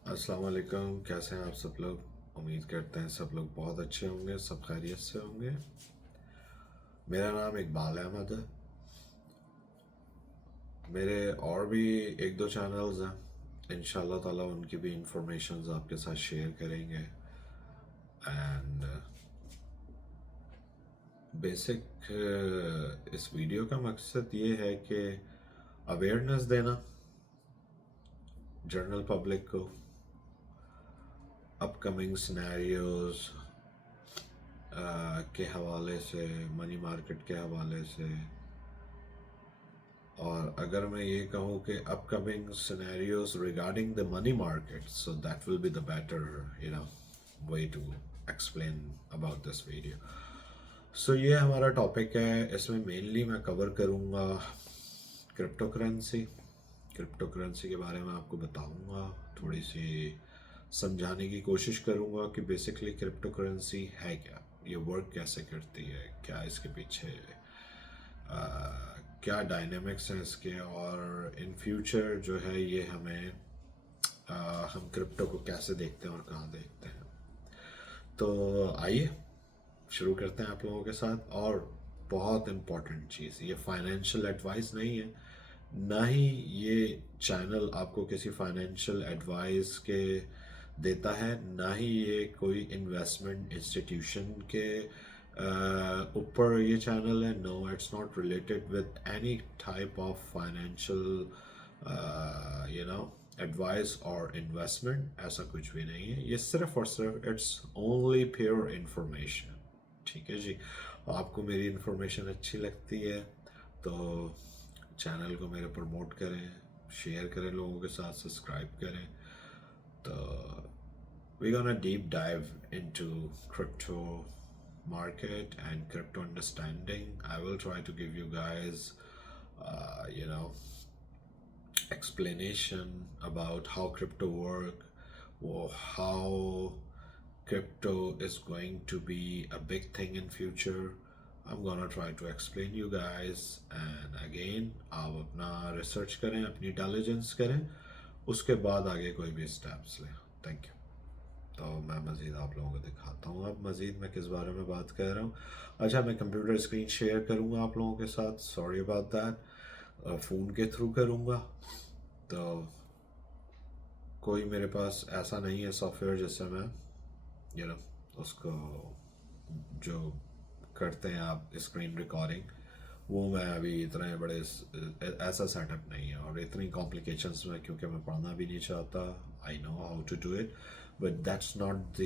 अस्सलाम वालेकुम। कैसे हैं आप सब लोग? उम्मीद करते हैं सब लोग बहुत अच्छे होंगे, सब खैरियत से होंगे। मेरा नाम इकबाल अहमद है। मेरे और भी एक दो चैनल्स हैं, इंशाल्लाह ताला उनकी भी इंफॉर्मेशंस आपके साथ शेयर करेंगे। एंड बेसिक इस वीडियो का मकसद ये है कि अवेयरनेस देना जनरल पब्लिक को अपकमिंग सिनेरियोज के हवाले से, मनी मार्केट के हवाले से। और अगर मैं ये कहूँ कि upcoming scenarios regarding the money market, so that will be the better way to explain about this video. So ये हमारा टॉपिक है। इसमें मेनली मैं कवर करूँगा क्रिप्टो करेंसी। क्रिप्टो करेंसी के बारे में आपको बताऊँगा, थोड़ी सी समझाने की कोशिश करूँगा कि बेसिकली क्रिप्टो करेंसी है क्या, ये वर्क कैसे करती है, क्या इसके पीछे क्या डायनेमिक्स हैं इसके, और इन फ्यूचर जो है ये हमें हम क्रिप्टो को कैसे देखते हैं और कहाँ देखते हैं। तो आइए शुरू करते हैं आप लोगों के साथ। और बहुत इम्पॉर्टेंट चीज़, ये फाइनेंशियल एडवाइस नहीं है, ना ही ये चैनल आपको किसी फाइनेंशियल एडवाइस के देता है, ना ही ये कोई इन्वेस्टमेंट इंस्टीट्यूशन के ऊपर ये चैनल है। No, it's not related with any type of financial advice और इन्वेस्टमेंट, ऐसा कुछ भी नहीं है। ये सिर्फ और सिर्फ इट्स ओनली प्योर इंफॉर्मेशन। ठीक है जी। आपको मेरी इन्फॉर्मेशन अच्छी लगती है तो चैनल को मेरे प्रमोट करें, शेयर करें लोगों के साथ, सब्सक्राइब करें। तो we're gonna deep dive into crypto market and crypto understanding. I will try to give you guys uh, you know explanation about how crypto work, or how crypto is going to be a big thing in future. I'm gonna try to explain you guys, and again आप अपना research करें, अपनी intelligence करें, उसके बाद आगे कोई भी स्टेप्स लें। Thank you. तो मैं मज़ीद आप लोगों को दिखाता हूँ। अब मज़ीद मैं किस बारे में बात कर रहा हूँ। अच्छा, मैं कंप्यूटर स्क्रीन शेयर करूँगा आप लोगों के साथ, सॉरी अबाउट दैट। फ़ोन के थ्रू करूँगा, तो कोई मेरे पास ऐसा नहीं है सॉफ्टवेयर जिससे मैं उसको जो करते हैं आप स्क्रीन रिकॉर्डिंग, वो मैं अभी इतने बड़े ऐसा सेटअप नहीं है, और इतनी कॉम्प्लिकेशंस में क्योंकि मैं पढ़ना भी नहीं चाहता। I know how to do it, but that's not the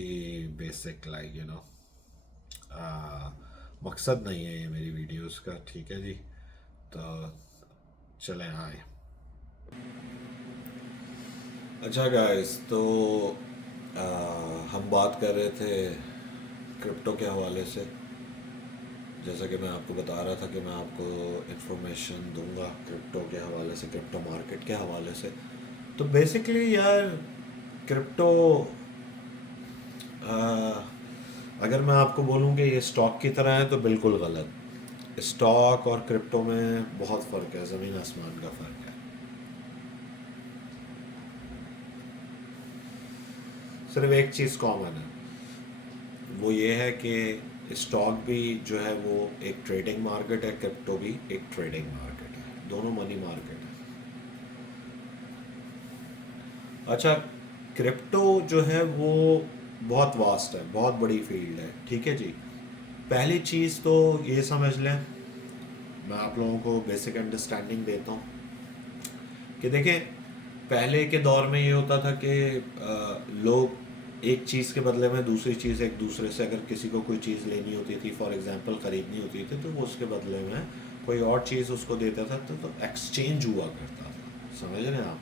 basic मकसद नहीं है ये मेरी वीडियोस का। ठीक है जी। तो चलें आए। अच्छा गाइस, तो हम बात कर रहे थे क्रिप्टो के हवाले से। जैसा कि मैं आपको बता रहा था कि मैं आपको इन्फॉर्मेशन दूंगा क्रिप्टो के हवाले से, क्रिप्टो मार्केट के हवाले से। तो बेसिकली यार, क्रिप्टो अगर मैं आपको बोलूँ कि ये स्टॉक की तरह है तो बिल्कुल गलत। स्टॉक और क्रिप्टो में बहुत फ़र्क है, ज़मीन आसमान का फ़र्क है। सिर्फ एक चीज़ कॉमन है, वो ये है कि स्टॉक भी जो है वो एक ट्रेडिंग मार्केट है, क्रिप्टो भी एक ट्रेडिंग मार्केट है, दोनों मनी मार्केट है। अच्छा, क्रिप्टो जो है वो बहुत वास्ट है, बहुत बड़ी फील्ड है। ठीक है जी। पहली चीज़ तो ये समझ लें, मैं आप लोगों को बेसिक अंडरस्टैंडिंग देता हूँ कि देखें, पहले के दौर में ये होता था कि लोग एक चीज़ के बदले में दूसरी चीज़ एक दूसरे से, अगर किसी को कोई चीज़ लेनी होती थी, फॉर एग्जांपल ख़रीदनी होती थी, तो वो उसके बदले में कोई और चीज़ उसको देता था, तो एक्सचेंज हुआ करता था। समझ रहे हैं आप?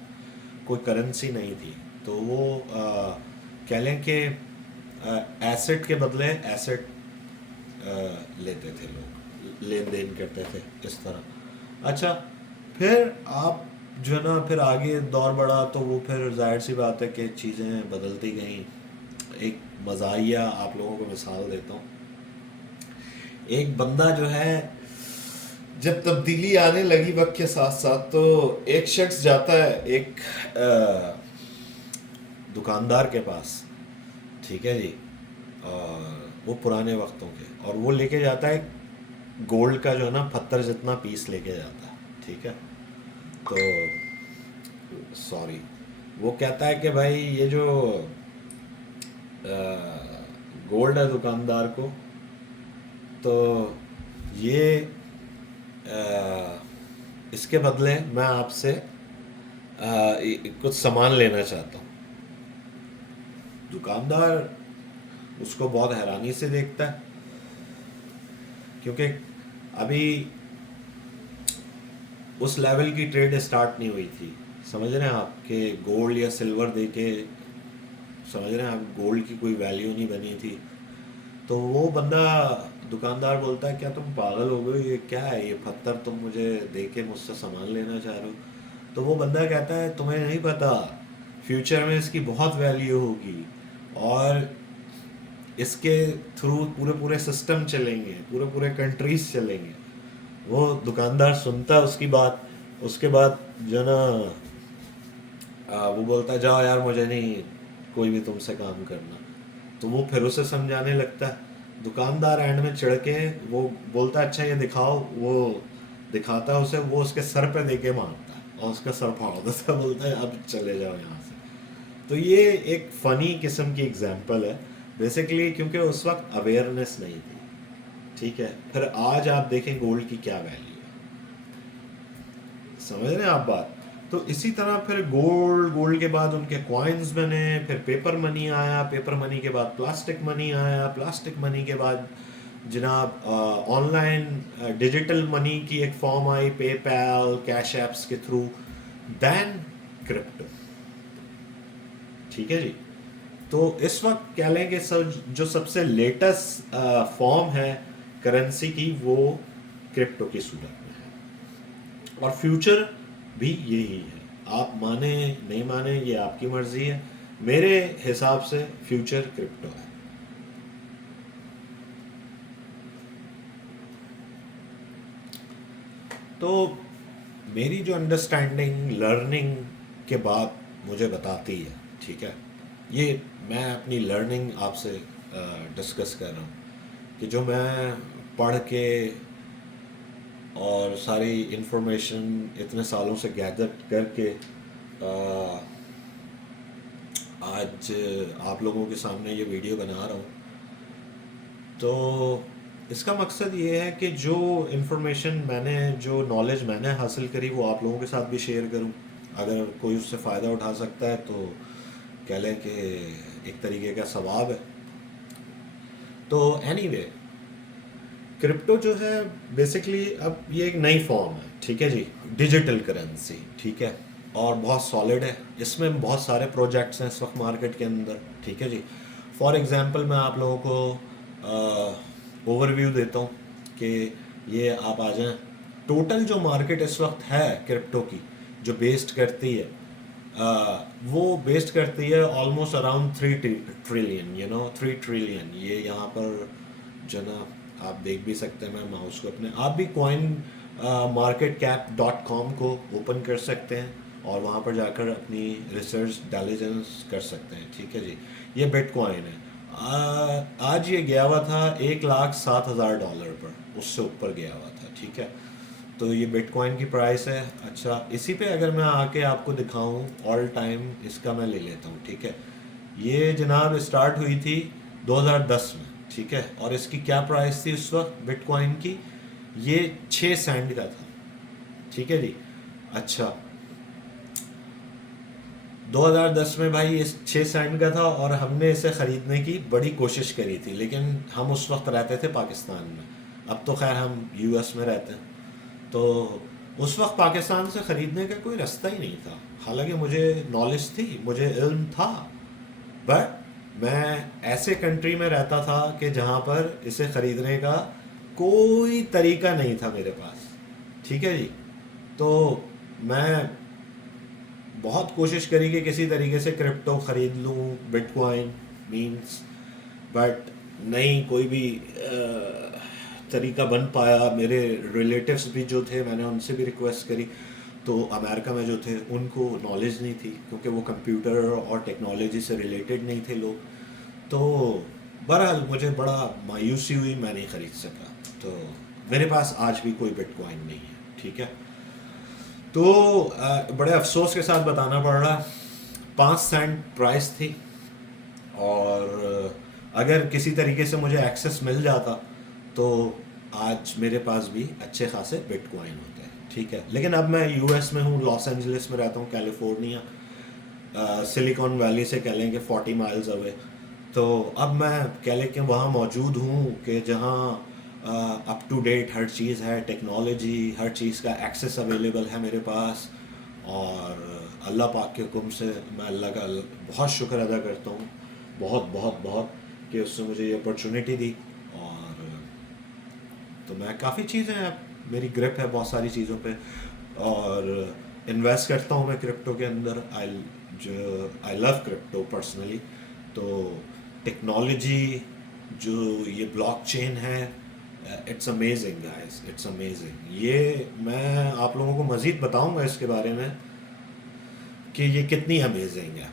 कोई करेंसी नहीं थी। तो वो कह लें कि एसेट के बदले एसेट लेते थे लोग, लेन देन करते थे इस तरह। अच्छा, फिर आप जो है ना, फिर आगे दौर बढ़ा तो वो फिर जाहिर सी बात है कि चीज़ें बदलती गई। एक मज़ाहिया आप लोगों को मिसाल देता हूँ। एक बंदा जो है, जब तब्दीली आने लगी वक्त के साथ साथ, तो एक शख्स जाता है एक दुकानदार के पास, ठीक है जी। और वो पुराने वक्तों के, और वो लेके जाता है गोल्ड का जो है ना पत्थर जितना पीस लेके जाता है, ठीक है। तो सॉरी, वो कहता है कि भाई ये जो गोल्ड है दुकानदार को, तो ये इसके बदले मैं आपसे कुछ सामान लेना चाहता हूँ। दुकानदार उसको बहुत हैरानी से देखता है, क्योंकि अभी उस लेवल की ट्रेड स्टार्ट नहीं हुई थी। समझ रहे हैं आप कि गोल्ड या सिल्वर दे के, समझ रहे हैं आप, गोल्ड की कोई वैल्यू नहीं बनी थी। तो वो बंदा, दुकानदार बोलता है क्या तुम पागल हो गए, ये क्या है, ये पत्थर तुम मुझे दे के मुझसे सामान लेना चाह रहे हो। तो वो बंदा कहता है तुम्हें नहीं पता, फ्यूचर में इसकी बहुत वैल्यू होगी, और इसके थ्रू पूरे पूरे सिस्टम चलेंगे, पूरे पूरे कंट्रीज चलेंगे। वो दुकानदार सुनता है उसकी बात, उसके बाद जो ना वो बोलता है जाओ यार, मुझे नहीं कोई भी तुमसे काम करना। तो वो फिर उसे समझाने लगता है। दुकानदार एंड में चिढ़ के वो बोलता है अच्छा ये दिखाओ, वो दिखाता है उसे, वो उसके सर पे दे के मारता है और उसका सर फाड़ देता है, बोलता है अब चले जाओ यहाँ से। तो ये एक फनी किस्म की एग्जांपल है बेसिकली, क्योंकि उस वक्त अवेयरनेस नहीं थी, ठीक है। फिर आज आप देखें गोल्ड की क्या वैल्यू है, समझ रहे हैं आप बात। तो इसी तरह फिर गोल्ड के बाद उनके कॉइन्स बने, फिर पेपर मनी आया, पेपर मनी के बाद प्लास्टिक मनी आया, प्लास्टिक मनी के बाद जनाब ऑनलाइन डिजिटल मनी की एक form I, PayPal, cash apps के थ्रू, देन क्रिप्टो, ठीक है जी। तो इस वक्त कह लें कि जो सबसे लेटेस्ट फॉर्म है करेंसी की, वो क्रिप्टो की सूरत में है, और फ्यूचर भी यही है। आप माने नहीं माने ये आपकी मर्जी है, मेरे हिसाब से फ्यूचर क्रिप्टो है। तो मेरी जो अंडरस्टैंडिंग लर्निंग के बाद मुझे बताती है, ठीक है, ये मैं अपनी लर्निंग आपसे डिस्कस कर रहा हूँ कि जो मैं पढ़ के और सारी इंफॉर्मेशन इतने सालों से गैदर करके आज आप लोगों के सामने ये वीडियो बना रहा हूँ। तो इसका मकसद ये है कि जो इंफॉर्मेशन मैंने, जो नॉलेज मैंने हासिल करी, वो आप लोगों के साथ भी शेयर करूं। अगर कोई उससे फ़ायदा उठा सकता है तो कह लें कि एक तरीके का सवाब है। तो एनीवे, क्रिप्टो जो है बेसिकली अब ये एक नई फॉर्म है, ठीक है जी, डिजिटल करेंसी, ठीक है, और बहुत सॉलिड है। इसमें बहुत सारे प्रोजेक्ट्स हैं इस वक्त मार्केट के अंदर, ठीक है जी। फॉर एग्जांपल मैं आप लोगों को ओवरव्यू देता हूँ कि ये आप आ जाएं। टोटल जो मार्केट इस वक्त है क्रिप्टो की, जो बेस्ड करती है, वो बेस्ड करती है ऑलमोस्ट अराउंड 3 ट्रिलियन, 3 ट्रिलियन। ये यहाँ पर जो ना आप देख भी सकते हैं, मैं माउस को अपने, आप भी कॉइन marketcap.com को ओपन कर सकते हैं और वहाँ पर जाकर अपनी रिसर्च डाइलिजेंस कर सकते हैं, ठीक है जी। ये बिटकॉइन है। आज ये गया हुआ था $1,07,000 पर, उससे ऊपर गया हुआ था, ठीक है। तो ये बिटकॉइन की प्राइस है। अच्छा, इसी पे अगर मैं आके आपको दिखाऊं ऑल टाइम, इसका मैं ले लेता हूँ, ठीक है। ये जनाब स्टार्ट हुई थी 2010 में, ठीक है, और इसकी क्या प्राइस थी उस वक्त बिटकॉइन की, ये 6 सेंट का था, ठीक है जी। अच्छा, 2010 में भाई ये 6 सेंट का था, और हमने इसे ख़रीदने की बड़ी कोशिश करी थी, लेकिन हम उस वक्त रहते थे पाकिस्तान में। अब तो खैर हम यूएस में रहते हैं। तो उस वक्त पाकिस्तान से ख़रीदने का कोई रास्ता ही नहीं था। हालांकि मुझे नॉलेज थी, मुझे इल्म था, बट मैं ऐसे कंट्री में रहता था कि जहाँ पर इसे ख़रीदने का कोई तरीका नहीं था मेरे पास, ठीक है जी। तो मैं बहुत कोशिश करी कि किसी तरीके से क्रिप्टो ख़रीद लूँ, बिटकॉइन मींस, बट नहीं कोई भी तरीका बन पाया। मेरे रिलेटिव्स भी जो थे, मैंने उनसे भी रिक्वेस्ट करी, तो अमेरिका में जो थे उनको नॉलेज नहीं थी, क्योंकि वो कंप्यूटर और टेक्नोलॉजी से रिलेटेड नहीं थे लोग। तो बहरहाल मुझे बड़ा मायूसी हुई, मैं नहीं ख़रीद सका। तो मेरे पास आज भी कोई बिटकॉइन नहीं है, ठीक है। तो बड़े अफसोस के साथ बताना पड़ रहा, 5 सेंट प्राइस थी, और अगर किसी तरीके से मुझे एक्सेस मिल जाता तो आज मेरे पास भी अच्छे खासे बिटकॉइन होते हैं, ठीक है। लेकिन अब मैं यूएस में हूँ, लॉस एंजलिस में रहता हूँ, कैलिफोर्निया, सिलिकॉन वैली से कह लें कि 40 माइल्स अवे। तो अब मैं कह लें कि वहाँ मौजूद हूँ कि जहाँ अप टू डेट हर चीज़ है, टेक्नोलॉजी, हर चीज़ का एक्सेस अवेलेबल है मेरे पास। और अल्लाह पाक के हुक्म से मैं अल्लाह का बहुत शुक्र अदा करता हूँ, बहुत बहुत बहुत, कि उसने मुझे ये अपॉर्चुनिटी दी। और तो मैं काफ़ी चीज़ें, अब मेरी ग्रिप है बहुत सारी चीज़ों पे, और इन्वेस्ट करता हूँ मैं क्रिप्टो के अंदर। I love crypto personally. तो टेक्नोलॉजी जो ये ब्लॉकचेन है, it's amazing guys, it's amazing. ये मैं आप लोगों को मज़ीद बताऊंगा इसके बारे में कि ये कितनी अमेजिंग है।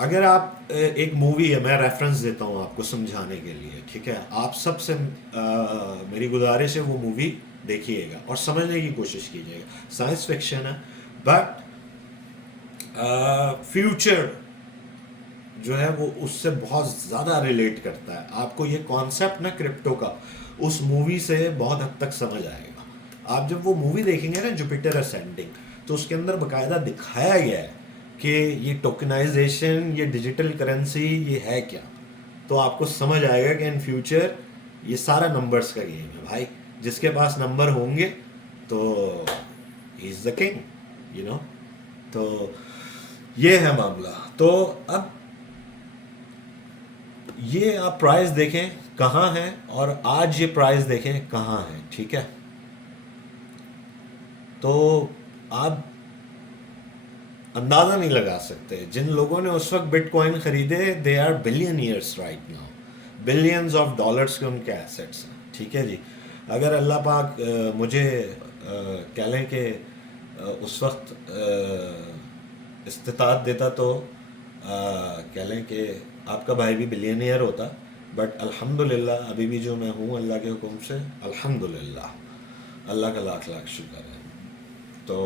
अगर आप एक मूवी है, मैं रेफरेंस देता हूँ आपको समझाने के लिए, ठीक है। आप सबसे मेरी गुजारिश है वो मूवी देखिएगा और समझने की कोशिश कीजिएगा। साइंस फिक्शन है, बट फ्यूचर जो है वो उससे बहुत ज़्यादा रिलेट करता है। आपको ये कॉन्सेप्ट ना क्रिप्टो का उस मूवी से बहुत हद तक समझ आएगा। आप जब वो मूवी देखेंगे ना, जुपिटर असेंडिंग, तो उसके अंदर बकायदा दिखाया गया है कि ये टोकनाइजेशन, ये डिजिटल करेंसी, ये है क्या। तो आपको समझ आएगा कि इन फ्यूचर ये सारा नंबर्स का गेम है भाई। जिसके पास नंबर होंगे तो he is the king, you know. तो ये है मामला। तो अब ये आप प्राइस देखें कहाँ है, और आज ये प्राइस देखें कहाँ है, ठीक है। तो आप अंदाज़ा नहीं लगा सकते। जिन लोगों ने उस वक्त बिटकॉइन खरीदे, they are billionaires right now, billions of dollars के उनके एसेट्स हैं, ठीक है जी। अगर अल्लाह पाक मुझे कह लें कि उस वक्त इस्तिताअत देता तो कह लें कि आपका भाई भी बिलियनियर होता। बट अल्हम्दुलिल्लाह अभी भी जो मैं हूँ अल्लाह के हुक्म से, अल्हम्दुलिल्लाह, अल्लाह का लाख लाख शुक्र है। तो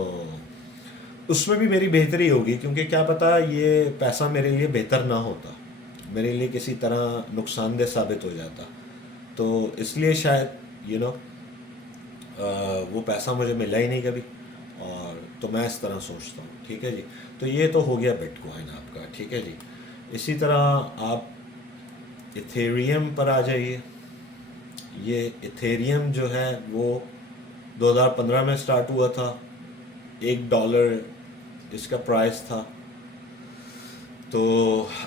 उसमें भी मेरी बेहतरी होगी, क्योंकि क्या पता ये पैसा मेरे लिए बेहतर ना होता, मेरे लिए किसी तरह नुकसानदेह साबित हो जाता। तो इसलिए शायद वो पैसा मुझे मिला ही नहीं कभी। और तो मैं इस तरह सोचता हूँ, ठीक है जी। तो ये तो हो गया बिटकॉइन आपका, ठीक है जी। इसी तरह आप इथेरियम पर आ जाइए। ये इथेरियम जो है वो 2015 में स्टार्ट हुआ था, $1 इसका प्राइस था। तो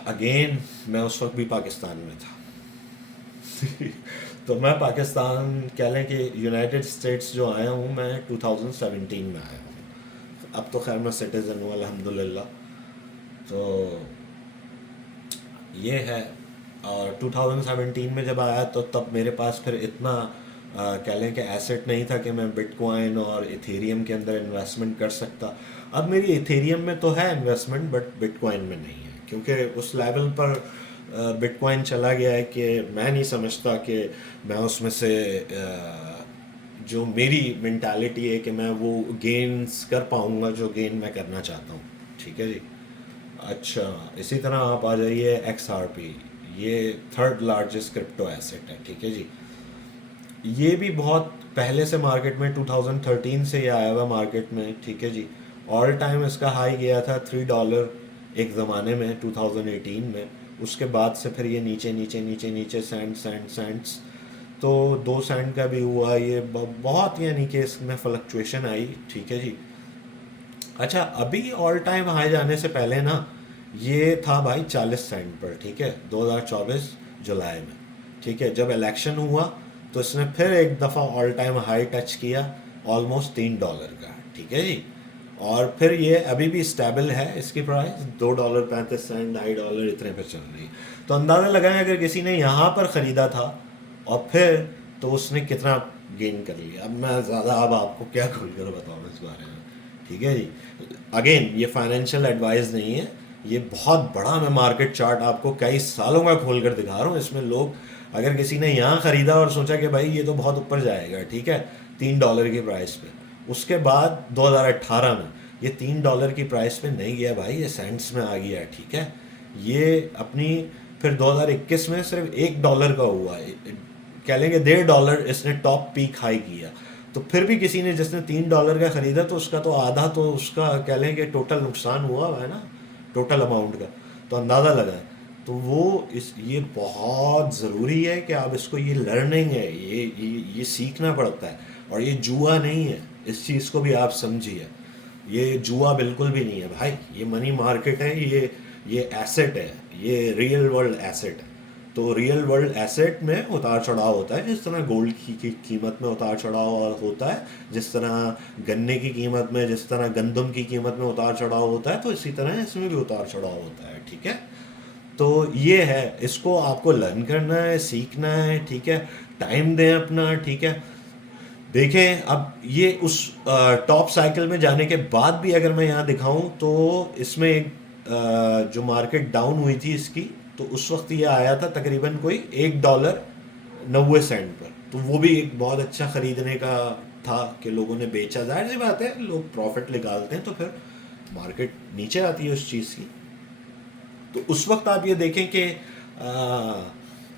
अगेन मैं उस वक्त भी पाकिस्तान में था। तो मैं पाकिस्तान कह लें कि यूनाइटेड स्टेट्स जो आया हूँ मैं 2017 में आया हूँ। अब तो खैर मैं सिटीज़न हूँ अल्हम्दुलिल्लाह। तो ये है। और 2017 में जब आया तो तब मेरे पास फिर इतना कह लें कि एसेट नहीं था कि मैं बिटकॉइन और इथेरियम के अंदर इन्वेस्टमेंट कर सकता। अब मेरी इथेरियम में तो है इन्वेस्टमेंट, बट बिटकॉइन में नहीं है, क्योंकि उस लेवल पर बिटकॉइन चला गया है कि मैं नहीं समझता कि मैं उसमें से जो मेरी मेंटालिटी है कि मैं वो गेन्स कर पाऊँगा जो गेन मैं करना चाहता हूँ, ठीक है जी। अच्छा, इसी तरह आप आ जाइए XRP। ये थर्ड लार्जेस्ट क्रिप्टो एसेट है, ठीक है जी। ये भी बहुत पहले से मार्केट में 2013 से ये आया हुआ मार्केट में, ठीक है जी। ऑल टाइम इसका हाई गया था $3 एक ज़माने में 2018 में। उसके बाद से फिर ये नीचे नीचे नीचे नीचे सेंट्स, तो 2 सेंट का भी हुआ ये, बहुत यानी कि इसमें फ्लक्चुएशन आई, ठीक है जी। अच्छा, अभी ऑल टाइम हाई जाने से पहले ना ये था भाई 40 सेंट पर, ठीक है, 2024 जुलाई में, ठीक है। जब इलेक्शन हुआ तो इसने फिर एक दफ़ा ऑल टाइम हाई टच किया, ऑलमोस्ट $3 का, ठीक है जी। और फिर ये अभी भी स्टेबल है, इसकी प्राइस $2.35, $2.5 इतने पर चल रही है। तो अंदाज़ा लगाएं अगर किसी ने यहाँ पर ख़रीदा था और फिर, तो उसने कितना गेन कर लिया। अब मैं ज़्यादा अब आपको क्या खोल कर बताऊँ इस बारे में, ठीक है जी। अगेन ये फाइनेंशियल एडवाइस नहीं है, ये बहुत बड़ा मैं मार्केट चार्ट आपको कई सालों का खोल कर दिखा रहा हूँ। इसमें लोग, अगर किसी ने यहाँ ख़रीदा और सोचा कि भाई ये तो बहुत ऊपर जाएगा, ठीक है, $3 की प्राइस पे, उसके बाद 2018 में ये $3 की प्राइस पे नहीं गया भाई, ये सेंट्स में आ गया, ठीक है। ये अपनी फिर 2021 में सिर्फ $1 का हुआ, कह लेंगे $1.5 इसने टॉप पीक हाई किया। तो फिर भी किसी ने जिसने $3 का खरीदा तो उसका तो आधा तो उसका कह लें कि टोटल नुकसान हुआ है ना, टोटल अमाउंट का, तो अंदाज़ा लगाए। तो वो इस ये बहुत ज़रूरी है कि आप इसको, ये लर्निंग है, ये सीखना पड़ता है, और ये जुआ नहीं है, इस चीज़ को भी आप समझिए। ये जुआ बिल्कुल भी नहीं है भाई, ये मनी मार्केट है, ये एसेट है, ये रियल वर्ल्ड एसेट है। तो रियल वर्ल्ड एसेट में उतार चढ़ाव होता है, जिस तरह गोल्ड की कीमत में उतार चढ़ाव होता है, जिस तरह गन्ने की कीमत में, जिस तरह गंदम की कीमत में उतार चढ़ाव होता है, तो इसी तरह इसमें भी उतार चढ़ाव होता है, ठीक है। तो ये है, इसको आपको लर्न करना है, सीखना है, ठीक है। टाइम दें अपना, ठीक है। देखें अब ये उस टॉप साइकिल में जाने के बाद भी अगर मैं यहाँ दिखाऊं तो इसमें एक जो मार्केट डाउन हुई थी इसकी, तो उस वक्त ये आया था तकरीबन कोई $1.90 पर। तो वो भी एक बहुत अच्छा खरीदने का था कि लोगों ने बेचा। जाहिर सी बात है, लोग प्रॉफिट निकालते हैं तो फिर मार्केट नीचे आती है उस चीज़ की। तो उस वक्त आप ये देखें कि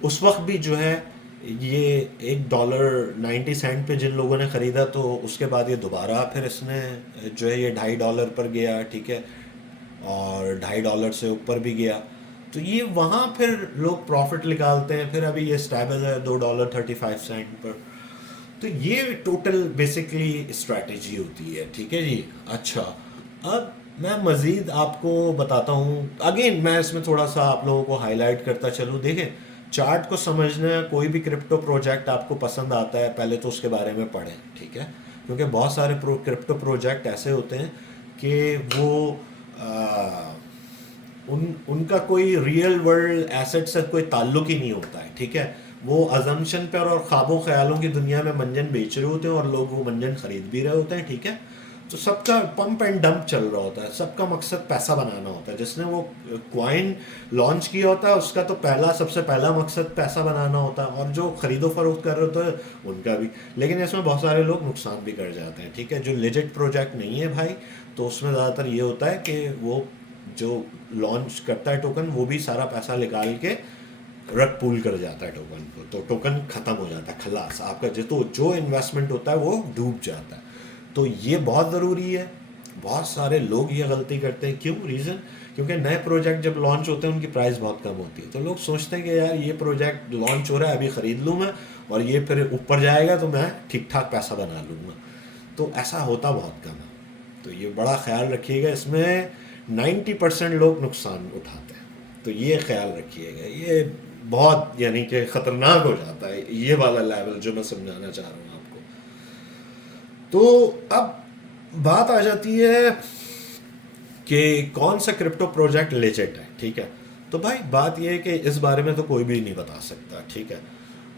उस वक्त भी जो है ये $1.90 पे जिन लोगों ने ख़रीदा, तो उसके बाद ये दोबारा फिर इसने जो है ये $2.50 पर गया, ठीक है, और $2.50 से ऊपर भी गया। तो ये वहाँ फिर लोग प्रॉफिट निकालते हैं। फिर अभी ये स्टेबल है $2.35 पर। तो ये टोटल बेसिकली स्ट्रैटेजी होती है, ठीक है जी। अच्छा, अब मैं मज़ीद आपको बताता हूँ। अगेन मैं इसमें थोड़ा सा आप लोगों को हाईलाइट करता चलूँ। देखें, चार्ट को समझना, कोई भी क्रिप्टो प्रोजेक्ट आपको पसंद आता है, पहले तो उसके बारे में पढ़ें, ठीक है। क्योंकि बहुत सारे क्रिप्टो प्रोजेक्ट ऐसे होते हैं कि वो उनका कोई रियल वर्ल्ड एसेट से कोई ताल्लुक ही नहीं होता है, ठीक है। वो अजम्पशन पर और ख्वाबों ख्यालों की दुनिया में मंजन बेच रहे होते हैं और लोग वो मंजन खरीद भी रहे होते हैं, ठीक है। तो सबका पंप एंड डंप चल रहा होता है, सबका मकसद पैसा बनाना होता है। जिसने वो क्वाइन लॉन्च किया होता है उसका तो सबसे पहला मकसद पैसा बनाना होता है, और जो खरीदो फरोख्त कर रहे होते हैं उनका भी। लेकिन इसमें बहुत सारे लोग नुकसान भी कर जाते हैं, ठीक है। जो लेजिट प्रोजेक्ट नहीं है भाई, तो उसमें ज़्यादातर ये होता है कि वो जो लॉन्च करता है टोकन, वो भी सारा पैसा निकाल के रग पूल कर जाता है टोकन को, तो टोकन ख़त्म हो जाता है, खलास। आपका जो इन्वेस्टमेंट होता है वो डूब जाता है। तो ये बहुत ज़रूरी है। बहुत सारे लोग ये गलती करते हैं। क्यों? रीज़न, क्योंकि नए प्रोजेक्ट जब लॉन्च होते हैं उनकी प्राइस बहुत कम होती है, तो लोग सोचते हैं कि यार ये प्रोजेक्ट लॉन्च हो रहा है, अभी ख़रीद लूँ मैं, और ये फिर ऊपर जाएगा तो मैं ठीक ठाक पैसा बना लूँगा। तो ऐसा होता बहुत कम है। तो ये बड़ा ख्याल रखिएगा, इसमें 90% लोग नुकसान उठाते हैं, तो ये ख्याल रखिएगा। ये बहुत यानी कि ख़तरनाक हो जाता है, ये वाला लेवल जो मैं समझाना चाह रहा हूँ आपको। तो अब बात आ जाती है कि कौन सा क्रिप्टो प्रोजेक्ट लेजिट है, ठीक है। तो भाई बात यह है कि इस बारे में तो कोई भी नहीं बता सकता, ठीक है।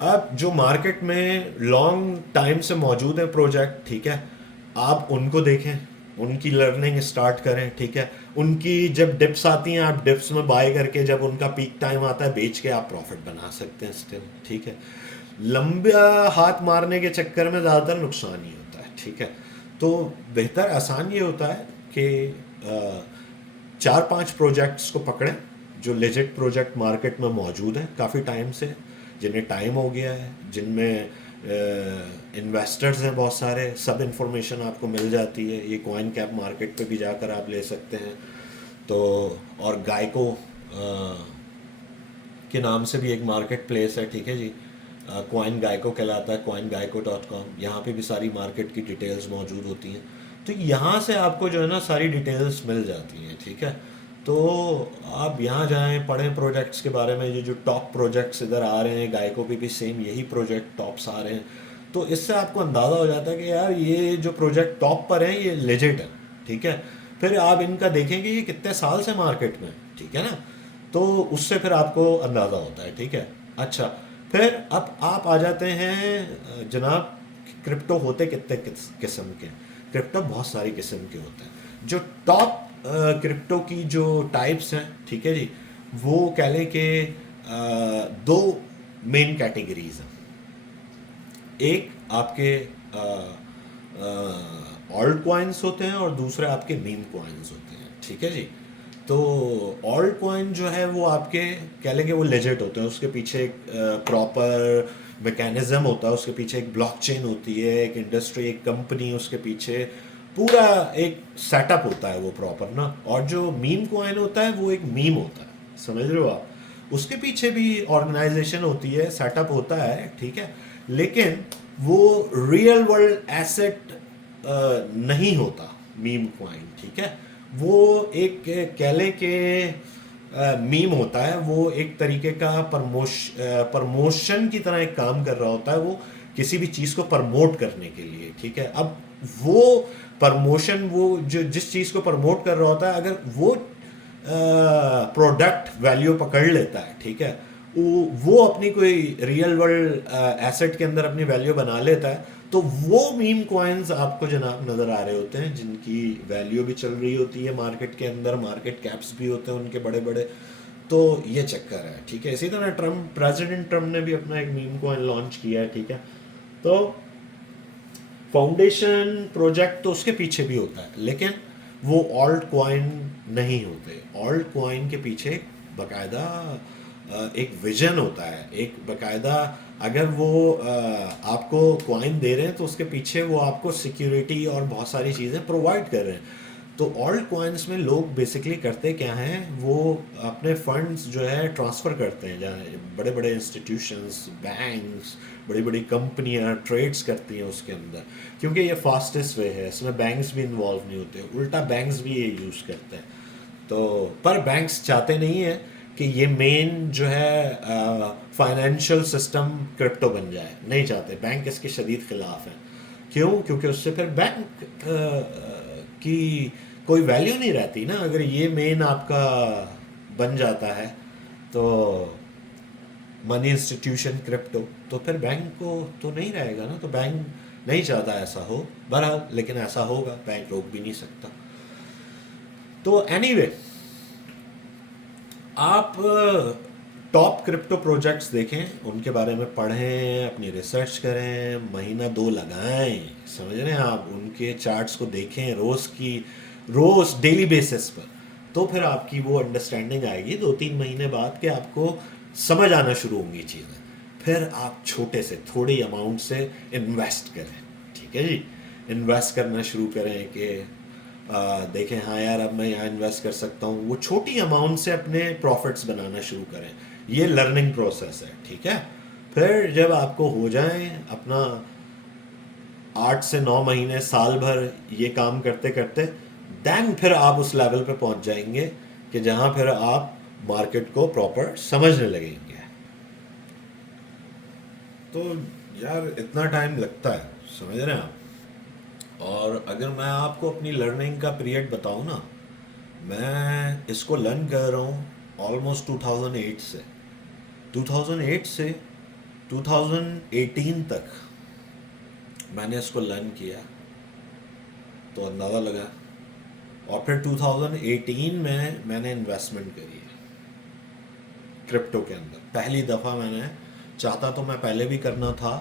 अब जो मार्केट में लॉन्ग टाइम से मौजूद है प्रोजेक्ट, ठीक है, आप उनको देखें, उनकी लर्निंग स्टार्ट करें, ठीक है। उनकी जब डिप्स आती हैं, आप डिप्स में बाय करके जब उनका पीक टाइम आता है बेच के आप प्रॉफिट बना सकते हैं स्टिल, ठीक है। लंबा हाथ मारने के चक्कर में ज़्यादातर नुकसान ही होता है, ठीक है। तो बेहतर आसान ये होता है कि 4-5 प्रोजेक्ट्स को पकड़ें जो लेजिट प्रोजेक्ट मार्केट में मौजूद हैं काफ़ी टाइम से, जिन्हें टाइम हो गया है, जिनमें इन्वेस्टर्स हैं बहुत सारे, सब इन्फॉर्मेशन आपको मिल जाती है। ये कॉइन कैप मार्केट पे भी जाकर आप ले सकते हैं। तो और गाइको के नाम से भी एक मार्केट प्लेस है, ठीक है जी, कॉइन गाइको कहलाता है, coingeico.com। यहाँ पे भी सारी मार्केट की डिटेल्स मौजूद होती हैं। तो यहाँ से आपको जो है ना सारी डिटेल्स मिल जाती हैं, ठीक है। तो आप यहाँ जाएं, पढ़ें प्रोजेक्ट्स के बारे में। ये जो टॉप प्रोजेक्ट्स इधर आ रहे हैं, गाइको पे भी सेम यही प्रोजेक्ट टॉप्स आ रहे हैं, तो इससे आपको अंदाज़ा हो जाता है कि यार ये जो प्रोजेक्ट टॉप पर हैं ये लेजिट है, ठीक है। फिर आप इनका देखेंगे ये कितने साल से मार्केट में, ठीक है ना, तो उससे फिर आपको अंदाज़ा होता है, ठीक है। अच्छा, फिर अब आप आ जाते हैं जनाब क्रिप्टो होते कितने किस्म के। क्रिप्टो बहुत सारी किस्म के होते हैं। जो टॉप क्रिप्टो की जो टाइप्स हैं, ठीक है जी, वो कह लें कि दो मेन कैटेगरीज हैं। एक आपके ऑल्ट कॉइन्स होते हैं और दूसरे आपके मीम कॉइन्स होते हैं, ठीक है जी। तो ऑल्ट कॉइन जो है वो आपके कह लेंगे वो लेजिट होते हैं, उसके पीछे एक प्रॉपर मैकेनिज्म होता है, उसके पीछे एक ब्लॉकचेन होती है, एक इंडस्ट्री, एक कंपनी, उसके पीछे पूरा एक सेटअप होता है वो प्रॉपर ना। और जो मीम कॉइन होता है वो एक मीम होता है, समझ रहे हो आप। उसके पीछे भी ऑर्गेनाइजेशन होती है, सेटअप होता है, ठीक है, लेकिन वो रियल वर्ल्ड एसेट नहीं होता मीम कॉइन, ठीक है। वो एक कह लें कि मीम होता है, वो एक तरीके का प्रमोशन की तरह एक काम कर रहा होता है, वो किसी भी चीज़ को प्रमोट करने के लिए, ठीक है। अब वो प्रमोशन, वो जो जिस चीज़ को प्रमोट कर रहा होता है, अगर वो प्रोडक्ट वैल्यू पकड़ लेता है, ठीक है, वो अपनी कोई रियल वर्ल्ड एसेट के अंदर अपनी वैल्यू बना लेता है, तो वो मीम कॉइन्स आपको जनाब नज़र आ रहे होते हैं, जिनकी वैल्यू भी चल रही होती है मार्केट के अंदर, मार्केट कैप्स भी होते हैं उनके बड़े बड़े। तो ये चक्कर है, ठीक है। इसी तरह प्रेसिडेंट ट्रम्प ने भी अपना एक मीम कॉइन लॉन्च किया है, ठीक है। तो फाउंडेशन प्रोजेक्ट तो उसके पीछे भी होता है, लेकिन वो ऑल्ट कॉइन नहीं होते। ऑल्ट कॉइन के पीछे बकायदा एक विजन होता है, एक बकायदा, अगर वो आपको कॉइन दे रहे हैं तो उसके पीछे वो आपको सिक्योरिटी और बहुत सारी चीज़ें प्रोवाइड कर रहे हैं। तो ऑल्ट कॉइन्स में लोग बेसिकली करते क्या हैं, वो अपने फंड्स जो है ट्रांसफ़र करते हैं, जहाँ बड़े बड़े इंस्टीट्यूशंस, बैंक्स, बड़ी बड़ी कंपनियां ट्रेड्स करती हैं उसके अंदर, क्योंकि ये फास्टेस्ट वे है, इसमें बैंक्स भी इन्वॉल्व नहीं होते, उल्टा बैंक्स भी ये यूज़ करते हैं। तो पर बैंक्स चाहते नहीं है कि ये मेन जो है फाइनेंशियल सिस्टम क्रिप्टो बन जाए, नहीं चाहते, बैंक इसके शदीद खिलाफ हैं। क्यों? क्योंकि उससे फिर बैंक की कोई वैल्यू नहीं रहती ना। अगर ये मेन आपका बन जाता है तो मनी इंस्टीट्यूशन क्रिप्टो, तो फिर बैंक को तो नहीं रहेगा ना, तो बैंक नहीं चाहता ऐसा हो बहरहाल, लेकिन ऐसा होगा, बैंक रोक भी नहीं सकता। तो एनीवे आप टॉप क्रिप्टो प्रोजेक्ट्स देखें, उनके बारे में पढ़ें, अपनी रिसर्च करें, महीना दो लगाएं, समझ रहे हैं आप, उनके चार्ट्स को देखें रोज़ डेली बेसिस पर, तो फिर आपकी वो अंडरस्टैंडिंग आएगी 2-3 महीने बाद कि आपको समझ आना शुरू होंगी चीज़ें। फिर आप छोटे से थोड़ी अमाउंट से इन्वेस्ट करें, ठीक है जी। इन्वेस्ट करना शुरू करें कि देखें हाँ यार अब मैं यहाँ इन्वेस्ट कर सकता हूँ, वो छोटी अमाउंट से अपने प्रॉफिट्स बनाना शुरू करें। ये लर्निंग प्रोसेस है, ठीक है। फिर जब आपको हो जाए अपना 8 से 9 महीने, साल भर ये काम करते करते, देन फिर आप उस लेवल पे पहुंच जाएंगे कि जहाँ फिर आप मार्केट को प्रॉपर समझने लगेंगे। तो यार इतना टाइम लगता है, समझ रहे हैं आप। और अगर मैं आपको अपनी लर्निंग का पीरियड बताऊं ना, मैं इसको लर्न कर रहा हूँ ऑलमोस्ट 2008 से। 2008 से 2018 तक मैंने इसको लर्न किया, तो अंदाज़ा लगा। और फिर 2018 में मैंने इन्वेस्टमेंट करी है क्रिप्टो के अंदर, पहली दफ़ा मैंने। चाहता तो मैं पहले भी करना था,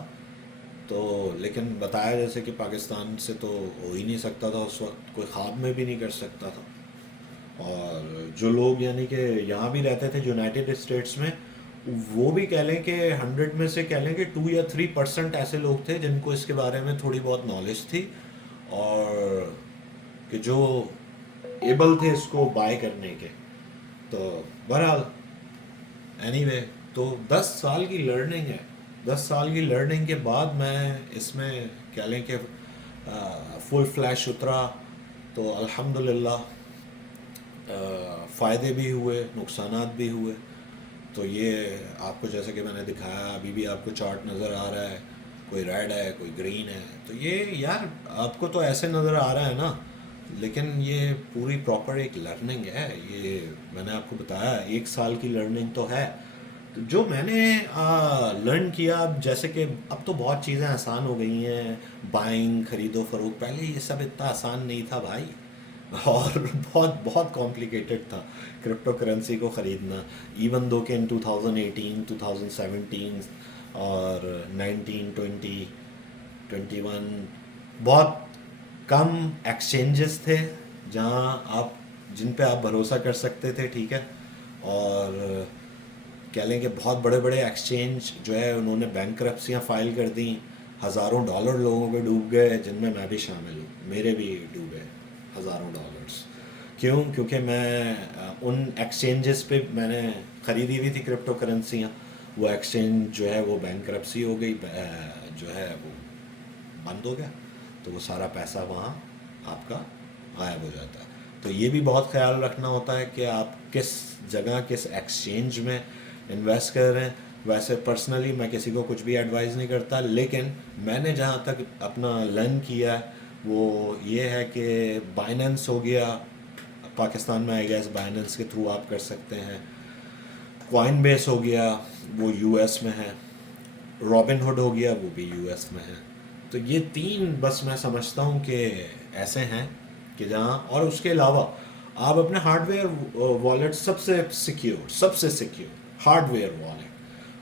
तो लेकिन बताया जैसे कि पाकिस्तान से तो हो ही नहीं सकता था उस वक्त, कोई ख्वाब में भी नहीं कर सकता था। और जो लोग यानी कि यहाँ भी रहते थे यूनाइटेड स्टेट्स में, वो भी कह लें कि 100 में से कह लें कि 2 या 3% ऐसे लोग थे जिनको इसके बारे में थोड़ी बहुत नॉलेज थी, और कि जो एबल थे इसको बाय करने के। तो बहरहाल एनीवे, तो 10 साल की लर्निंग है। 10 साल की लर्निंग के बाद मैं इसमें कह लें कि फुल फ्लैश उतरा, तो अल्हम्दुलिल्लाह फ़ायदे भी हुए, नुकसानात भी हुए। तो ये आपको जैसे कि मैंने दिखाया, अभी भी आपको चार्ट नज़र आ रहा है, कोई रेड है, कोई ग्रीन है। तो ये यार आपको तो ऐसे नज़र आ रहा है ना, लेकिन ये पूरी प्रॉपर एक लर्निंग है। ये मैंने आपको बताया 1 साल की लर्निंग तो है, तो जो मैंने लर्न किया, अब जैसे कि अब तो बहुत चीज़ें आसान हो गई हैं, बाइंग, खरीदो फरोख्त, पहले ये सब इतना आसान नहीं था भाई। और बहुत बहुत कॉम्प्लिकेटेड था क्रिप्टो करेंसी को ख़रीदना। इवन दो कि इन 2018, 2017 और 19, 20, 21 बहुत कम एक्सचेंजेस थे जहां आप जिन पे आप भरोसा कर सकते थे, ठीक है। और कह लें कि बहुत बड़े बड़े एक्सचेंज जो है उन्होंने बैंकरप्सियाँ फाइल कर दी, हज़ारों डॉलर लोगों के डूब गए, जिनमें मैं भी शामिल हूँ, मेरे भी डूबे हज़ारों डॉलर्स। क्यों? क्योंकि मैं उन एक्सचेंजेस पे मैंने ख़रीदी हुई थी क्रिप्टो करेंसियाँ, वो एक्सचेंज जो है वो बैंकरप्सी हो गई, जो है वो बंद हो गया, तो वो सारा पैसा वहाँ आपका गायब हो जाता है। तो ये भी बहुत ख्याल रखना होता है कि आप किस जगह, किस एक्सचेंज में इन्वेस्ट कर रहे हैं। वैसे पर्सनली मैं किसी को कुछ भी एडवाइस नहीं करता, लेकिन मैंने जहाँ तक अपना लर्न किया है वो ये है कि बाइनेंस हो गया, पाकिस्तान में आई गेस बाइनेंस के थ्रू आप कर सकते हैं। कॉइन बेस हो गया, वो यूएस में है। रॉबिन हुड हो गया, वो भी यूएस में है। तो ये तीन बस मैं समझता हूँ कि ऐसे हैं कि जहाँ, और उसके अलावा आप अपने हार्डवेयर वॉलेट, सबसे सिक्योर हार्डवेयर वॉलेट,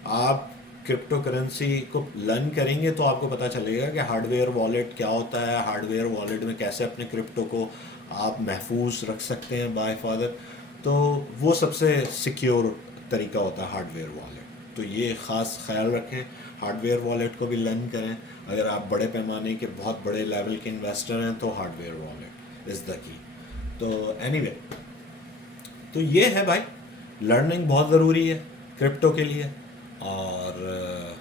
आप क्रिप्टो करेंसी को लर्न करेंगे तो आपको पता चलेगा कि हार्डवेयर वॉलेट क्या होता है, हार्डवेयर वॉलेट में कैसे अपने क्रिप्टो को आप महफूज रख सकते हैं बाय फादर। तो वो सबसे सिक्योर तरीका होता है हार्डवेयर वॉलेट। तो ये ख़ास ख्याल रखें, हार्डवेयर वॉलेट को भी लर्न करें। अगर आप बड़े पैमाने के बहुत बड़े लेवल के इन्वेस्टर हैं तो hardware wallet is the key. तो एनीवे, तो ये है भाई, लर्निंग बहुत ज़रूरी है क्रिप्टो के लिए, और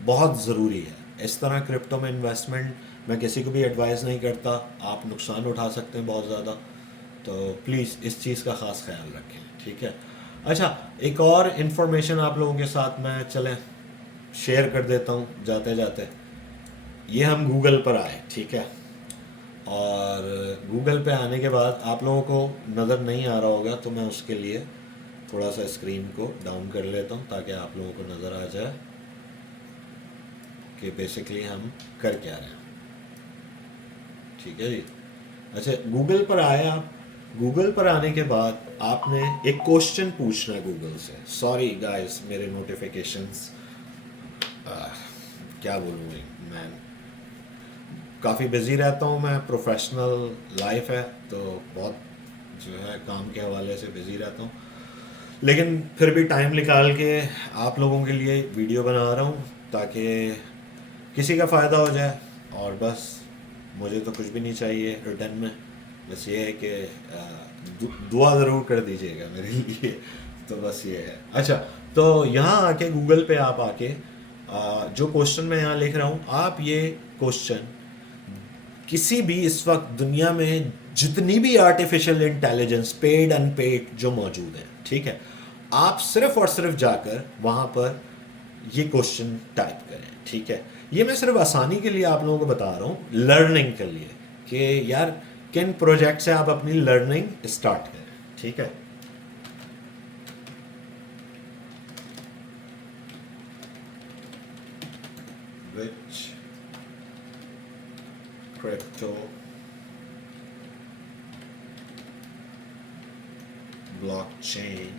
बहुत ज़रूरी है। इस तरह क्रिप्टो में इन्वेस्टमेंट मैं किसी को भी एडवाइस नहीं करता, आप नुकसान उठा सकते हैं बहुत ज़्यादा। तो प्लीज़ इस चीज़ का ख़ास ख्याल रखें, ठीक है। अच्छा, एक और इन्फॉर्मेशन आप लोगों के साथ मैं चलें शेयर कर देता हूँ जाते जाते। ये हम गूगल पर आए, ठीक है। और गूगल पे आने के बाद आप लोगों को नज़र नहीं आ रहा होगा, तो मैं उसके लिए थोड़ा सा स्क्रीन को डाउन कर लेता हूँ ताकि आप लोगों को नज़र आ जाए कि बेसिकली हम कर क्या रहे हैं, ठीक है जी। अच्छा, गूगल पर आए आप। गूगल पर आने के बाद आपने एक क्वेश्चन पूछना है गूगल से। सॉरी गाइस, मेरे नोटिफिकेशंस, क्या बोलूँ मैं, काफ़ी बिज़ी रहता हूँ मैं, प्रोफेशनल लाइफ है तो बहुत जो है काम के हवाले से बिज़ी रहता हूँ। लेकिन फिर भी टाइम निकाल के आप लोगों के लिए वीडियो बना रहा हूँ ताकि किसी का फ़ायदा हो जाए। और बस मुझे तो कुछ भी नहीं चाहिए रिटर्न में, बस ये है कि दुआ ज़रूर कर दीजिएगा मेरे लिए। तो बस ये है। अच्छा, तो यहाँ आके गूगल पे आप आके जो क्वेश्चन मैं यहाँ लिख रहा हूँ, आप ये क्वेश्चन किसी भी इस वक्त दुनिया में जितनी भी आर्टिफिशियल इंटेलिजेंस पेड अनपेड जो मौजूद है, ठीक है, आप सिर्फ और सिर्फ जाकर वहाँ पर ये क्वेश्चन टाइप करें, ठीक है। ये मैं सिर्फ आसानी के लिए आप लोगों को बता रहा हूँ, लर्निंग के लिए, कि यार किन प्रोजेक्ट से आप अपनी लर्निंग स्टार्ट करें, ठीक है। विच crypto blockchain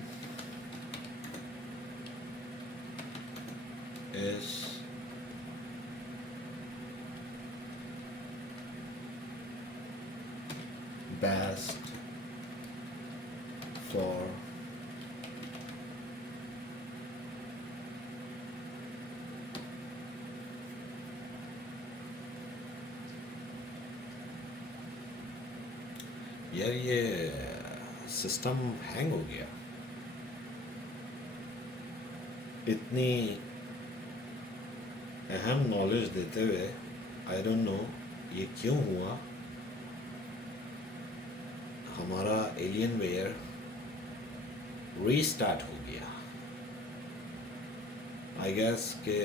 is best for यार ये सिस्टम हैंग हो गया, इतनी अहम नॉलेज देते हुए। आई डोंट नो ये क्यों हुआ, हमारा एलियन वेयर रीस्टार्ट हो गया। आई गेस के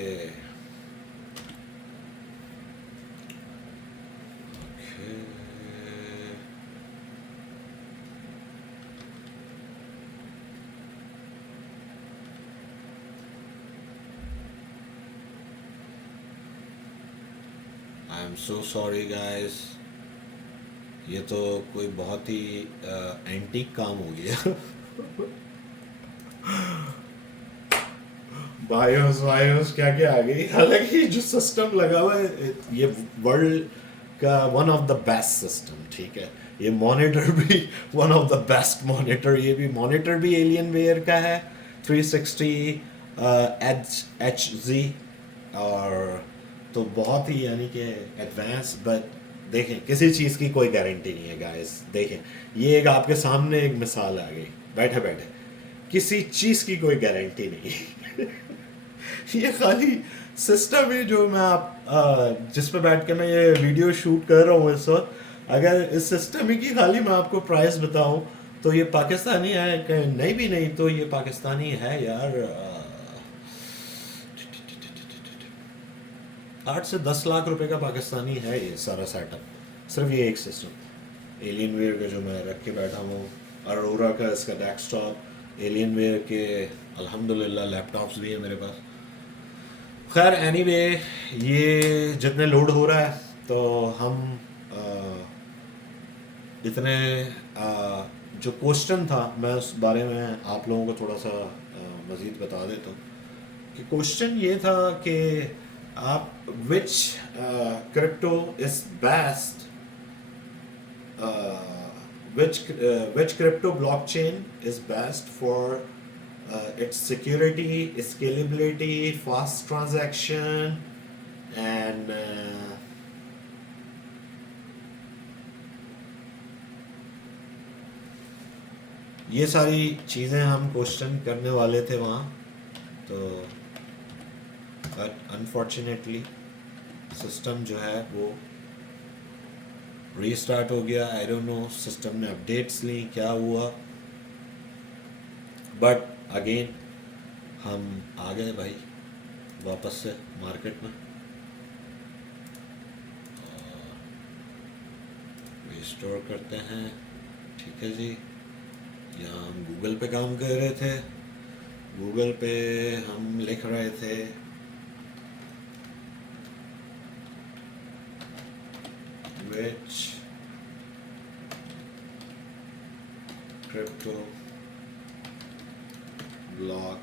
I am so sorry guys, ये तो कोई बहुत ही एंटीक काम हो गया। बायोस वायोस क्या क्या आ गई, हालांकि जो सिस्टम लगा हुआ है ये वर्ल्ड का one of the best system, ठीक है। ये मॉनिटर भी one of the best monitor, ये भी मॉनिटर भी एलियन वेयर का है 360 एच जी। और तो बहुत ही यानी कि एडवांस, बट देखें किसी चीज़ की कोई गारंटी नहीं है गाइस। देखें ये एक आपके सामने एक मिसाल आ गई बैठे बैठे, किसी चीज़ की कोई गारंटी नहीं। ये खाली सिस्टम है जो मैं जिस पे बैठ के मैं ये वीडियो शूट कर रहा हूँ इस वक्त। अगर इस सिस्टम ही की खाली मैं आपको प्राइस बताऊं तो ये पाकिस्तानी है नहीं, भी नहीं तो ये पाकिस्तानी है यार। 8 से 10 लाख रुपए का पाकिस्तानी है ये सारा सेटअप, सिर्फ ये एक सिस्टम एलियन वेयर का जो मैं रख के बैठा हूँ। अरोरा का इसका डेस्कटॉप, एलियन वेयर के अल्हम्दुलिल्लाह लैपटॉप्स भी हैं मेरे पास। खैर एनीवे, ये जितने लोड हो रहा है तो हम इतने जो क्वेश्चन था मैं उस बारे में आप लोगों को थोड़ा सा मज़ीद बता देता हूँ कि क्वेश्चन ये था कि आप which crypto is best, which crypto blockchain is best for its security, scalability, fast transaction, and ये सारी चीज़ें हम क्वेश्चन करने वाले थे वहाँ। तो बट अनफॉर्चुनेटली सिस्टम जो है वो रीस्टार्ट हो गया। आई डोंट नो सिस्टम ने अपडेट्स ली क्या हुआ, बट अगेन हम आ गए भाई वापस से मार्केट में। रिस्टोर करते हैं, ठीक है जी। यहाँ हम गूगल पे काम कर रहे थे, गूगल पे हम लिख रहे थे which crypto blockchain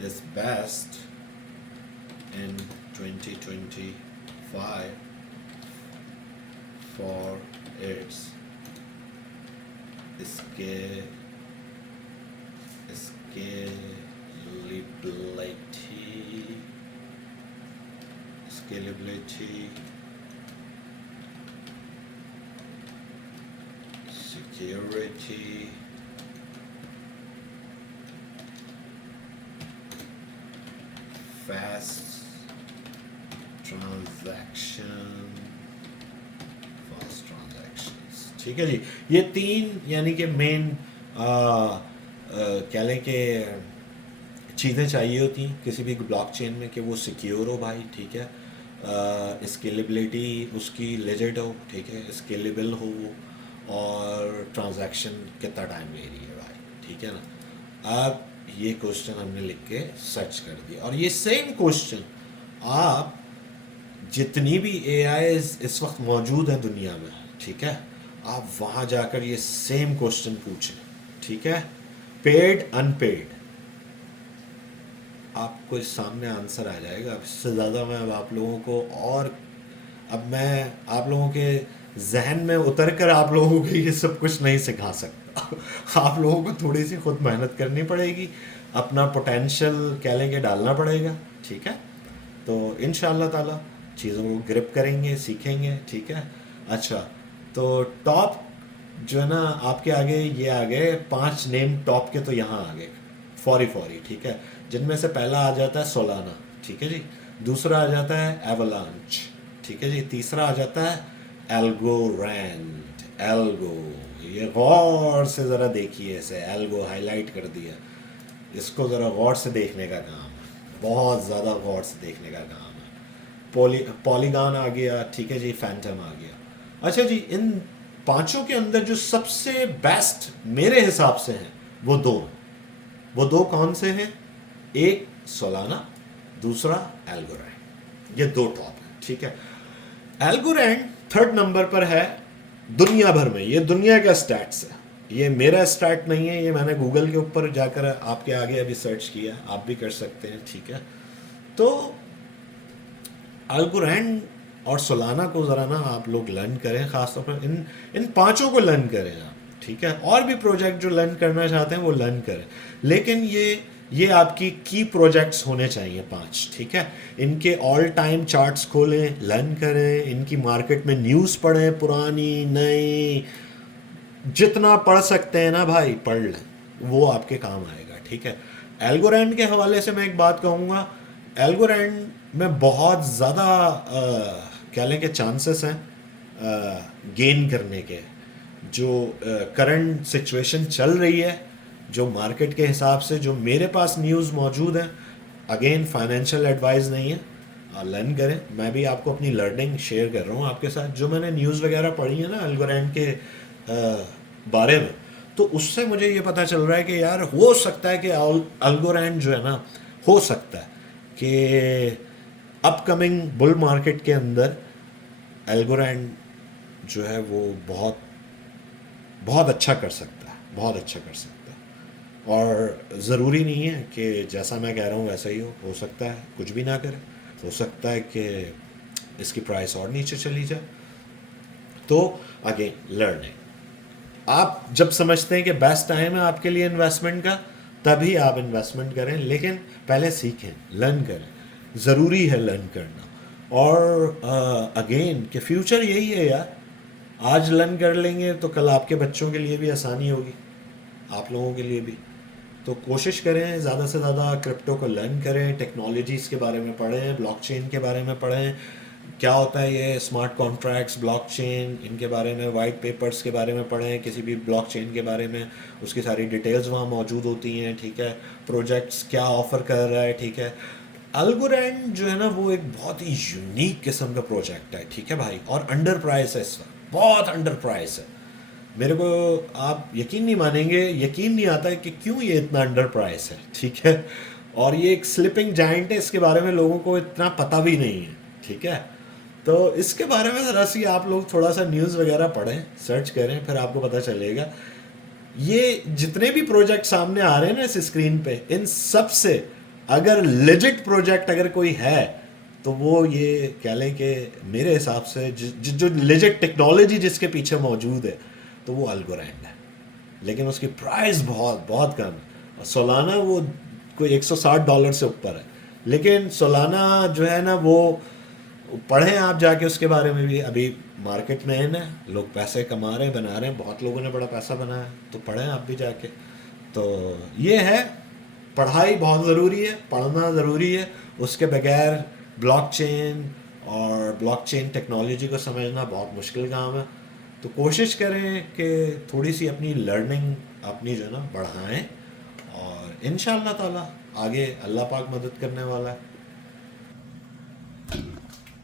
is best in 2025 for its scalability, security, fast transactions, ठीक है जी। ये तीन यानी कि मेन कह लें कि चीज़ें चाहिए होती हैं किसी भी ब्लॉकचेन में कि वो सिक्योर हो भाई, ठीक है। स्केलेबिलिटी उसकी लेजिट हो, ठीक है, स्केलेबल हो, और ट्रांजैक्शन कितना टाइम ले रही है भाई, ठीक है ना। अब ये क्वेश्चन हमने लिख के सर्च कर दिया, और ये सेम क्वेश्चन आप जितनी भी एआईज़ इस वक्त मौजूद हैं दुनिया में, ठीक है, आप वहाँ जाकर ये सेम क्वेश्चन पूछें, ठीक है, पेड अनपेड, आपको इस सामने आंसर आ जाएगा। अब इससे ज़्यादा मैं अब आप लोगों को, और अब मैं आप लोगों के जहन में उतर कर आप लोगों को ये सब कुछ नहीं सिखा सकता। आप लोगों को थोड़ी सी खुद मेहनत करनी पड़ेगी, अपना पोटेंशियल कह लेंगे डालना पड़ेगा, ठीक है। तो इंशाअल्लाह ताला चीज़ों को ग्रिप करेंगे, सीखेंगे, ठीक है। अच्छा, तो टॉप जो है ना आपके आगे ये आ गए 5 नेम टॉप के, तो यहाँ आ गए फौरी, ठीक है, जिनमें से पहला आ जाता है सोलाना, ठीक है जी, दूसरा आ जाता है एवलांच, ठीक है जी, तीसरा आ जाता है एल्गोरैंड, एल्गो, ये गौर से ज़रा देखिए, इसे एल्गो हाईलाइट कर दिया, इसको ज़रा गौर से देखने का काम है, बहुत ज़्यादा गौर से देखने का काम है। पॉलीगॉन आ गया, ठीक है जी, फैंटम आ गया। अच्छा जी, इन पांचों के अंदर जो सबसे बेस्ट मेरे हिसाब से हैं वो दो कौन से हैं? एक सोलाना, दूसरा एल्गोरैंड, ये दो टॉप है, ठीक है। एल्गोरैंड थर्ड नंबर पर है दुनिया भर में, ये दुनिया का स्टैट्स है, ये मेरा स्टैट नहीं है, ये मैंने गूगल के ऊपर जाकर आपके आगे अभी सर्च किया, आप भी कर सकते हैं, ठीक है। तो अल्गोरैंड और सोलाना को ज़रा ना आप लोग लर्न करें, खासतौर पर इन इन पांचों को लर्न करें आप, ठीक है। और भी प्रोजेक्ट जो लर्न करना चाहते हैं वो लर्न करें, लेकिन ये आपकी की प्रोजेक्ट्स होने चाहिए पांच, ठीक है। इनके ऑल टाइम चार्ट्स खोलें, लर्न करें, इनकी मार्केट में न्यूज़ पढ़ें, पुरानी नई, जितना पढ़ सकते हैं ना भाई पढ़ लें, वो आपके काम आएगा, ठीक है। एल्गोरैंड के हवाले से मैं एक बात कहूँगा, एल्गोरैंड में बहुत ज़्यादा कह लें कि चांसेस हैं गेन करने के, जो करंट सिचुएशन चल रही है, जो मार्केट के हिसाब से जो मेरे पास न्यूज़ मौजूद है, अगेन फाइनेंशियल एडवाइस नहीं है, लर्न करें। मैं भी आपको अपनी लर्निंग शेयर कर रहा हूँ आपके साथ, जो मैंने न्यूज़ वगैरह पढ़ी है ना एल्गोरैंड के बारे में, तो उससे मुझे ये पता चल रहा है कि यार हो सकता है कि एल्गोरैंड जो है ना, हो सकता है कि अपकमिंग बुल मार्केट के अंदर एल्गोरैंड जो है वो बहुत बहुत अच्छा कर सकता है, बहुत अच्छा कर सकता है। और ज़रूरी नहीं है कि जैसा मैं कह रहा हूँ वैसा ही हो सकता है कुछ भी ना करे, हो सकता है कि इसकी प्राइस और नीचे चली जाए। तो अगेन लर्निंग, आप जब समझते हैं कि बेस्ट टाइम है आपके लिए इन्वेस्टमेंट का, तभी आप इन्वेस्टमेंट करें, लेकिन पहले सीखें, लर्न करें, ज़रूरी है लर्न करना। और अगेन कि फ्यूचर यही है यार, आज लर्न कर लेंगे तो कल आपके बच्चों के लिए भी आसानी होगी, आप लोगों के लिए भी। तो कोशिश करें ज़्यादा से ज़्यादा क्रिप्टो को लर्न करें, टेक्नोलॉजीज़ के बारे में पढ़ें, ब्लॉकचेन के बारे में पढ़ें, क्या होता है ये स्मार्ट कॉन्ट्रैक्ट्स, ब्लॉकचेन, इनके बारे में वाइट पेपर्स के बारे में पढ़ें, किसी भी ब्लॉकचेन के बारे में उसकी सारी डिटेल्स वहाँ मौजूद होती हैं, ठीक है। प्रोजेक्ट्स क्या ऑफ़र कर रहा है, ठीक है। अल्गोरैंड जो है ना वो एक बहुत ही यूनिक किस्म का प्रोजेक्ट है, ठीक है भाई, और अंडर प्राइस है, इस वक्त बहुत अंडर प्राइस है। मेरे को आप यकीन नहीं मानेंगे, यकीन नहीं आता है कि क्यों ये इतना अंडर प्राइस है, ठीक है। और ये एक स्लिपिंग जाइंट है, इसके बारे में लोगों को इतना पता भी नहीं है, ठीक है। तो इसके बारे में ज़रा सी आप लोग थोड़ा सा न्यूज़ वगैरह पढ़ें, सर्च करें, फिर आपको पता चलेगा। ये जितने भी प्रोजेक्ट सामने आ रहे हैं ना इस स्क्रीन पे, इन सब से अगर लेजिट प्रोजेक्ट अगर कोई है तो वो ये कह लें कि मेरे हिसाब से जो लेजिट टेक्नोलॉजी जिसके पीछे मौजूद है तो वो अल्गोरैंड है, लेकिन उसकी प्राइस बहुत बहुत कम है। और सोलाना वो कोई $160 से ऊपर है, लेकिन सोलाना जो है ना वो पढ़ें आप जाके उसके बारे में भी, अभी मार्केट में है, लोग पैसे कमा रहे हैं, बना रहे हैं, बहुत लोगों ने बड़ा पैसा बनाया है, तो पढ़ें आप भी जाके। तो ये है, पढ़ाई बहुत ज़रूरी है, पढ़ना ज़रूरी है, उसके बगैर ब्लॉकचेन और ब्लॉकचेन टेक्नोलॉजी को समझना बहुत मुश्किल काम है। तो कोशिश करें कि थोड़ी सी अपनी लर्निंग अपनी जो है ना बढ़ाएं, और इंशाअल्लाह ताला आगे अल्लाह पाक मदद करने वाला है।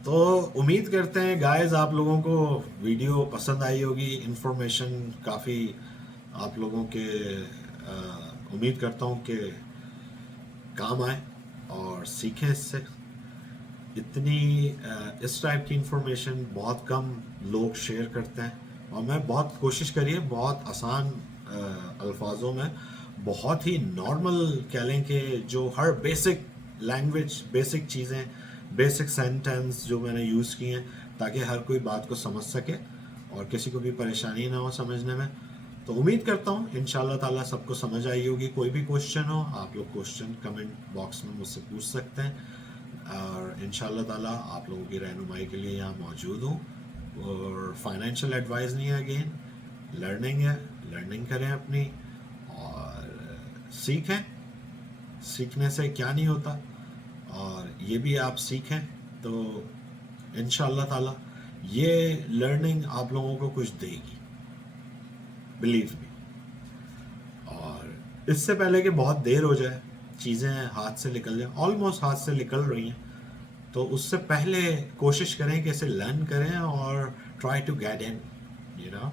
तो उम्मीद करते हैं गाइस आप लोगों को वीडियो पसंद आई होगी, इंफॉर्मेशन काफ़ी आप लोगों के उम्मीद करता हूँ कि काम आए और सीखें इससे। इतनी इस टाइप की इंफॉर्मेशन बहुत कम लोग शेयर करते हैं, और मैं बहुत कोशिश करिए बहुत आसान अल्फाजों में, बहुत ही नॉर्मल कह लें कि जो हर बेसिक लैंग्वेज, बेसिक चीज़ें, बेसिक सेंटेंस जो मैंने यूज़ किए हैं, ताकि हर कोई बात को समझ सके और किसी को भी परेशानी ना हो समझने में। तो उम्मीद करता हूँ इंशाल्लाह ताला सबको समझ आई होगी। कोई भी क्वेश्चन हो आप लोग क्वेश्चन कमेंट बॉक्स में मुझसे पूछ सकते हैं, और इंशाल्लाह ताला आप लोगों की रहनुमाई के लिए यहाँ मौजूद हूँ। और फाइनेंशियल एडवाइस नहीं है, अगेन लर्निंग है, लर्निंग करें अपनी और सीखें, सीखने से क्या नहीं होता, और ये भी आप सीखें तो इंशाल्लाह ताला ये लर्निंग आप लोगों को कुछ देगी, बिलीव मी। और इससे पहले कि बहुत देर हो जाए, चीज़ें हाथ से निकल जाए, ऑलमोस्ट हाथ से निकल रही हैं, तो उससे पहले कोशिश करें कि इसे लर्न करें और try to get in, you know,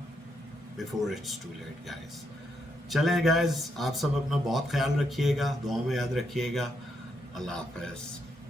before it's too late guys. चलें गाइस, आप सब अपना बहुत ख्याल रखिएगा, दुआ में याद रखिएगा, अल्लाह हाफ़िज़।